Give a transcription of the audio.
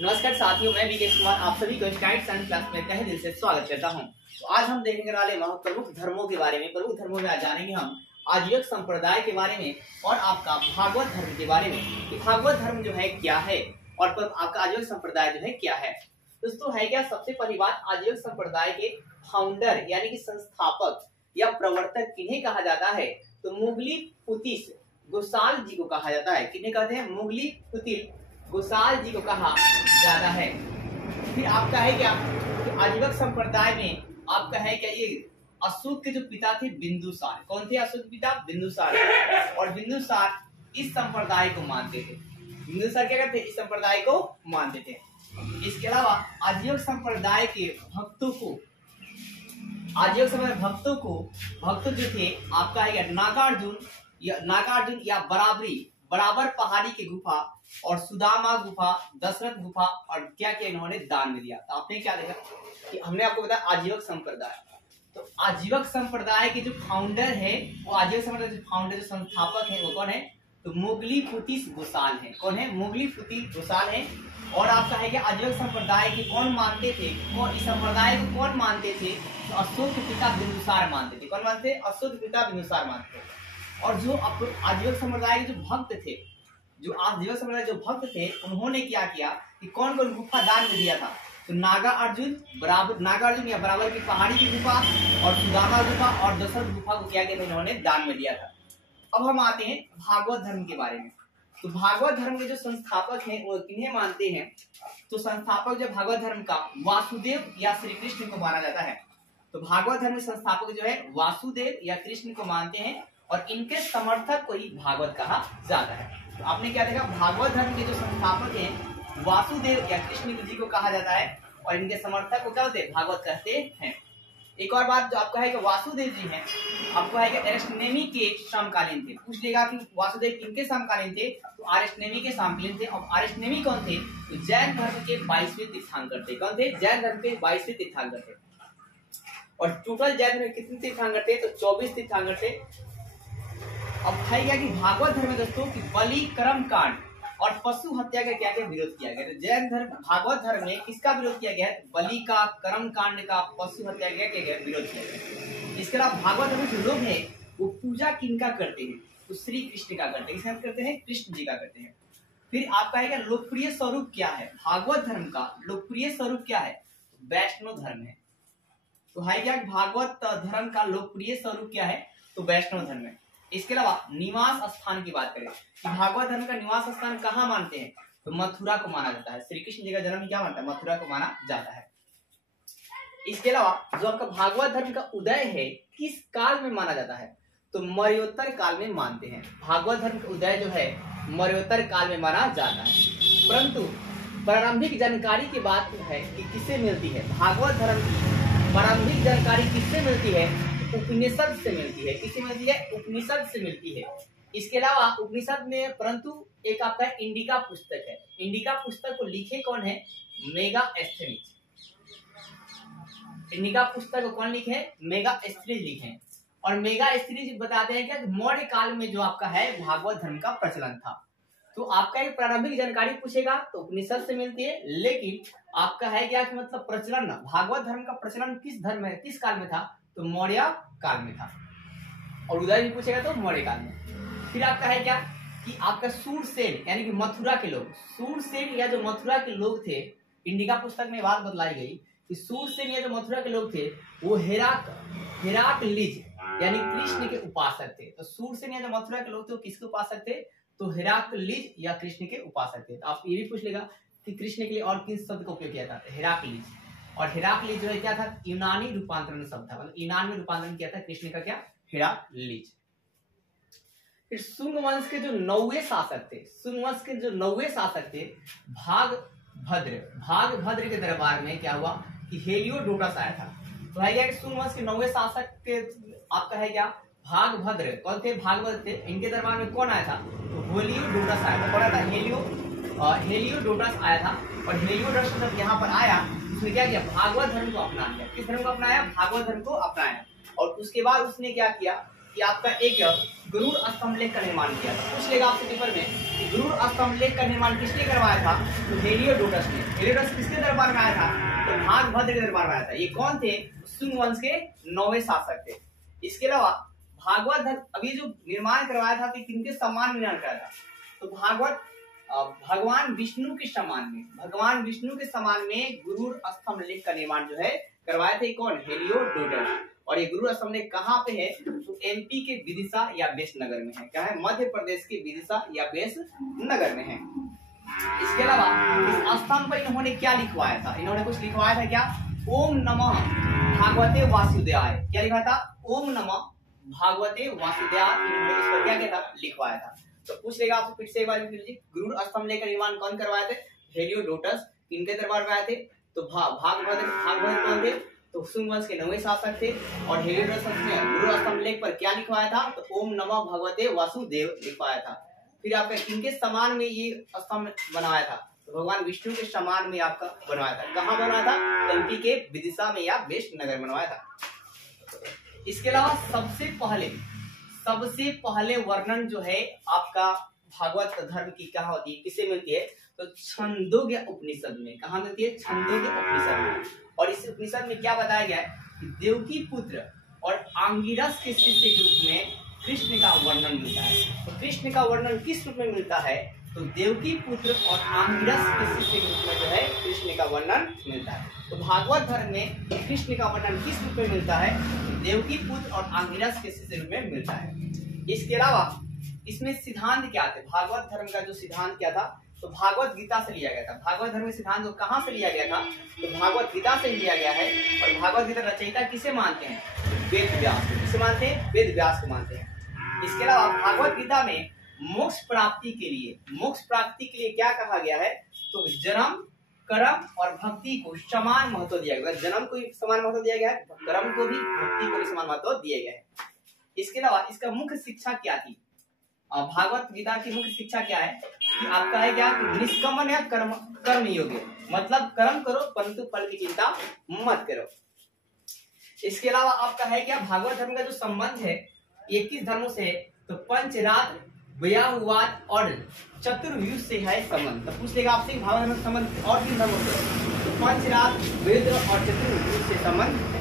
नमस्कार साथियों, मैं विकेश कुमार आप सभी को स्टाइल साइंस क्लास में तहे दिल से स्वागत करता हूं। तो आज हम देखने वाले प्रमुख धर्मों के बारे में। प्रमुख धर्मों में आज जानेंगे हम आजीवक संप्रदाय के बारे में और आपका भागवत धर्म के बारे में कि भागवत धर्म जो है क्या है और आपका आजीवक संप्रदाय जो है क्या है। दोस्तों है क्या, सबसे पहली बात, आजीवक संप्रदाय के फाउंडर यानी कि संस्थापक या प्रवर्तक किन्हें कहा जाता है? तो मुगली पुतिस गोसाल जी को कहा जाता है। किन्हें कहते हैं? मुगली पुतिल गोसाल जी को कहा जाता है। फिर आपका है क्या, आजीवक संप्रदाय में आपका है क्या, ये अशोक के जो पिता थे बिंदुसार। कौन थे अशोक के पिता? बिंदुसार। और बिंदुसार इस संप्रदाय को मानते थे। बिंदुसार क्या करते? इस संप्रदाय को मानते थे। इसके अलावा आजीवक संप्रदाय के भक्तों को, आजीवक संप्रदाय भक्त जो थे आपका है नागार्जुन या बराबर पहाड़ी की गुफा और सुदामा गुफा, दशरथ गुफा और क्या क्या इन्होंने दान में दिया। तो आपने क्या देखा कि हमने आपको बताया आजीवक संप्रदाय। तो आजीवक संप्रदाय के जो फाउंडर है, वो आजीवक संप्रदाय जो फाउंडर जो संस्थापक है वो कौन है? तो मुगली पुतिस गोसाल है। कौन है? मुगली पुतिस गोसाल है। और आपका है कि आजीवक संप्रदाय के कौन मानते थे? और इस संप्रदाय को कौन मानते थे? तो अशोक के पिता बिंदुसार मानते थे। कौन मानते? अशोक के पिता बिंदुसार मानते थे। और जो आजीवक संप्रदाय के जो भक्त थे, आजीवक संप्रदाय जो भक्त थे, उन्होंने क्या किया कि कौन कौन गुफा दान में दिया था? तो नागार्जुन या बराबर की पहाड़ी की गुफा और सुदामा गुफा और दशरथ गुफा को क्या किया? इन्होंने दान में दिया था। अब हम आते हैं भागवत धर्म के बारे में। तो भागवत धर्म के जो संस्थापक हैं वो किन्हें मानते हैं? तो संस्थापक जो भागवत धर्म का वासुदेव या श्री कृष्ण को माना जाता है। तो भागवत धर्म के संस्थापक जो है वासुदेव या कृष्ण को मानते हैं और इनके समर्थक को ही भागवत कहा जाता है। तो आपने क्या देखा, भागवत धर्म के जो संस्थापक हैं वासुदेव या कृष्ण जी को कहा जाता है और इनके समर्थक को क्या होते हैं? भागवत कहते हैं। एक और बात जो आपका है कि वासुदेव जी हैं, आपको है कि अरिष्टनेमी के समकालीन थे। पूछ लेगा कि वासुदेव किनके समकालीन थे? तो अरिष्टनेमी के समकालीन थे। और अरिष्टनेमी कौन थे? तो जैन धर्म के 22वें तीर्थंकर थे। कौन थे? जैन धर्म के 22वें तीर्थंकर थे। और टोटल जैन धर्म कितने तीर्थंकर थे? तो 24 तीर्थंकर थे। अब है क्या कि भागवत धर्म में दोस्तों की बलि कर्म कांड और पशु हत्या का क्या क्या विरोध किया गया? तो जैन धर्म भागवत धर्म में किसका विरोध किया गया है? बलि का, कर्म कांड का, पशु हत्या का क्या विरोध किया गया। इसके अलावा भागवत धर्म में जो लोग हैं वो पूजा किनका करते हैं? तो श्री कृष्ण का करते हैं। किसका करते हैं? कृष्ण जी का करते हैं। फिर आपका है क्या लोकप्रिय स्वरूप क्या है? भागवत धर्म का लोकप्रिय स्वरूप क्या है? वैष्णव धर्म है। तो है क्या भागवत धर्म का लोकप्रिय स्वरूप क्या है? तो वैष्णव धर्म है। इसके अलावा निवास स्थान की बात करें कि भागवत धर्म का निवास स्थान कहाँ मानते हैं? तो मथुरा को माना जाता है। श्री कृष्ण जी का जन्म क्या मानता है? मथुरा को माना जाता है। इसके अलावा जो आपका भागवत धर्म का उदय है किस काल में माना जाता है? तो मौर्योत्तर काल में मानते हैं। भागवत धर्म का उदय जो है मौर्योत्तर काल में माना जाता है। परंतु प्रारंभिक जानकारी की बात है कि किससे मिलती है? भागवत धर्म की प्रारंभिक जानकारी किससे मिलती है? उपनिषद से मिलती है। किससे मिलती है? उपनिषद से मिलती है। इसके अलावा उपनिषद में परंतु एक आपका इंडिका पुस्तक है। इंडिका पुस्तक को लिखे कौन है? मेगास्थनीज। इंडिका पुस्तक को कौन लिखे? मेगास्थनीज लिखे हैं। और मेगास्थनीज बताते हैं क्या मौर्य काल में जो आपका है भागवत धर्म का प्रचलन था। तो आपका एक प्रारंभिक जानकारी पूछेगा तो उपनिषद से मिलती है, लेकिन आपका है क्या कि मतलब प्रचलन भागवत धर्म का प्रचलन किस काल में था? तो मौर्य काल में था। और उदय भी पूछेगा तो मौर्य काल में। फिर आपका है क्या कि आपका सूरसेन यानी कि मथुरा के लोग, सूरसेन या जो मथुरा के लोग थे, इंडिका पुस्तक में बात बतलाई गई कि सूरसेन या जो मथुरा के लोग थे वो हेराक्लिज यानी कृष्ण के उपासक थे। तो सूरसेन या जो मथुरा के लोग थे वो किसके उपासक थे? तो हेराक्लिज या कृष्ण के उपासक थे। तो आप ये भी पूछ लेगा कि कृष्ण के लिए और किस शब्द का उपयोग किया था? हेराक्लिज। और हेराक्लिज जो है क्या था? यूनानी रूपांतरण शब्द था। मतलब यूनान में रूपांतरण किया था कृष्ण का क्या? हेराक्लिज। फिर शुंग वंश के जो 9वें शासक थे, शुंग वंश के जो 9वें शासक थे भागभद्र के दरबार में क्या हुआ कि हेलियोडोटस आया था। तो है क्या कि शुंग वंश के 9वें शासक के आपका है क्या भागभद्र। कौन थे? भागभद्र थे। इनके दरबार में कौन आया था? तो हेलियोडोटस आया था। कौन आया था? हेलियोडोटस आया था। और हेलियोडोटस जब यहाँ पर आया उसने क्या किया? भागवत धर्म को अपना लिया। किस धर्म को अपनाया? भागवत धर्म को अपनाया। और उसके बाद उसने क्या किया कि आपका एक गरुड़ स्तंभ लेख का निर्माण किया था। पूछ लेगा आपसे पेपर में कि गरुड़ स्तंभ लेख का निर्माण किसने करवाया था? तो हेलियोडोटस ने। हेलियोडोटस किसके दरबार में आया था? तो भागभद्र के दरबार में आया था। ये कौन थे? शुंग वंश के 9वें शासक थे। इसके अलावा भागवत धर्म अभी जो निर्माण करवाया था तो किनके सम्मान में निर्माण कराया था? तो भागवत भगवान विष्णु के सम्मान में, भगवान विष्णु के सम्मान में गरुड़ स्तंभ लेख का निर्माण जो है करवाए थे। कौन? हेलियोडोटस। और ये गरुड़ स्तंभ लेख कहाँ पे है? तो एमपी के विदिशा या बेस नगर में है। क्या है? मध्य प्रदेश के विदिशा या बेस नगर में है। इसके अलावा इस स्तंभ पर इन्होंने क्या लिखवाया था? इन्होंने कुछ लिखवाया था क्या? ओम नमः भागवते वासुदेवाय। क्या लिखा था? ओम नमः भागवते वासुदेवाय। इन्होंने इस पर क्या किया था? लिखवाया था। तो पूछ लेगा आपसे फिर से एक बार गरुड़ स्तंभ लेख का निर्माण कौन करवाए थे? हेलियोडोटस। इनके दरबार में आए थे। तो भागवत कौन थे? तो शुंग वंश के 9वें शासक थे। और हेलियोडोटस ने गरुड़ स्तंभ लेख पर क्या लिखवाया था? तो ओम नमः भगवते वासुदेव लिखवाया था। फिर आपका किनके समान में ये स्तंभ बनाया था? तो भगवान विष्णु के समान में आपका बनवाया था। कहाँ बनवाया था? एमपी के विदिशा में या बेस्ट नगर बनवाया था। इसके अलावा सबसे पहले वर्णन जो है आपका भागवत धर्म की कहाँ होती है, किसे मिलती है? तो छंदोग्य उपनिषद में। कहाँ मिलती है? छंदोग्य उपनिषद में। और इस उपनिषद में क्या बताया गया है कि देवकी पुत्र और आंगिरस के शिष्य के रूप में कृष्ण का वर्णन मिलता है। तो कृष्ण का वर्णन किस रूप में मिलता है? तो देवकी पुत्र और आंगिरस के शिष्य के रूप में जो है कृष्ण का वर्णन मिलता है। तो भागवत धर्म में कृष्ण का वर्णन किस रूप में मिलता है? देवकी पुत्र और आंगिरस के शिष्य रूप में मिलता है। इसके अलावा इसमें सिद्धांत क्या थे? भागवत धर्म का जो सिद्धांत क्या था? तो भागवत गीता से लिया गया था। भागवत धर्म सिद्धांत जो कहाँ से लिया गया था? तो भागवत गीता से लिया गया है। और भागवत गीता रचयिता किसे मानते हैं? वेद व्यास। किसे मानते हैं? वेद व्यास को मानते हैं। इसके अलावा भागवत गीता में मोक्ष प्राप्ति के लिए क्या कहा गया है? तो जन्म, कर्म और भक्ति को समान महत्व दिया गया है। जन्म को समान महत्व दिया गया है, कर्म को भी, भक्ति को भी समान महत्व दिया गया है। इसके अलावा इसका मुख्य शिक्षा क्या थी? भागवत गीता की मुख्य शिक्षा क्या है कि आपका है क्या? निष्कमन या कर्म योग्य, मतलब कर्म करो परंतु फल की चिंता मत करो। इसके अलावा आपका है क्या? भागवत धर्म का जो संबंध है 21 धर्मों से, तो पंचरात्र, व्याहुवाद और चतुर्व्यूह से है संबंध। तो पूछ लेगा आपसे भागवत धर्म का संबंध और 3 धर्मों से, तो पंचरात्र, वेद और चतुर्व्यूह से संबंध है।